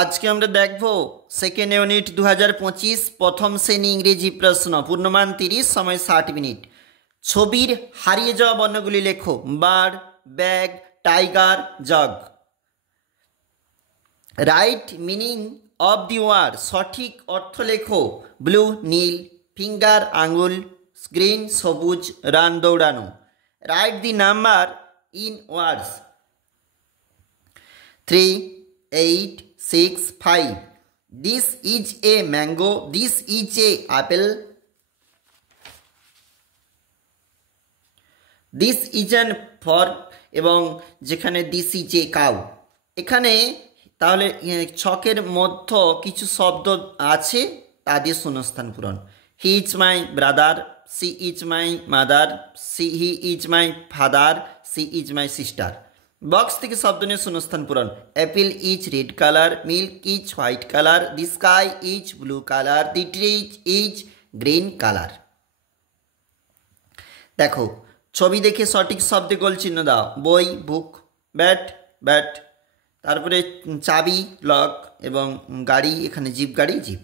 আজকে আমরা দেখব সেকেন্ড ইউনিট 2025 প্রথম শ্রেণী ইংরেজি প্রশ্ন। পূর্ণমান 30, সময় 60 মিনিট। ছবির হারিয়ে যাওয়া বর্ণগুলি লেখো। Bird, bag, tiger, jug. Write meaning of the word, সঠিক অর্থ লেখো। ব্লু নীল, ফিঙ্গার আঙুল, গ্রিন সবুজ, রান দৌড়ানো। Write the number in words 3, 8, 6, 5. This is a mango. This is a apple. This is an fork এবং যেখানে this is a cow। এখানে তাহলে ছকের মধ্যে কিছু শব্দ আছে, তা দিয়ে শূন্যস্থান পূরণ। He is my brother, she is my mother, he is my father, she is my sister. Box থেকে শব্দ নিয়ে শূন্যস্থান পূরণ। Apple is red colour, milk is white colour, the sky is blue colour, the tree is green colour. দেখো ছবি দেখে সঠিক শব্দে গোল চিহ্ন দাও। বই বুক, ব্যাট ব্যাট, তারপরে চাবি লক এবং গাড়ি, এখানে জিপ গাড়ি জিপ।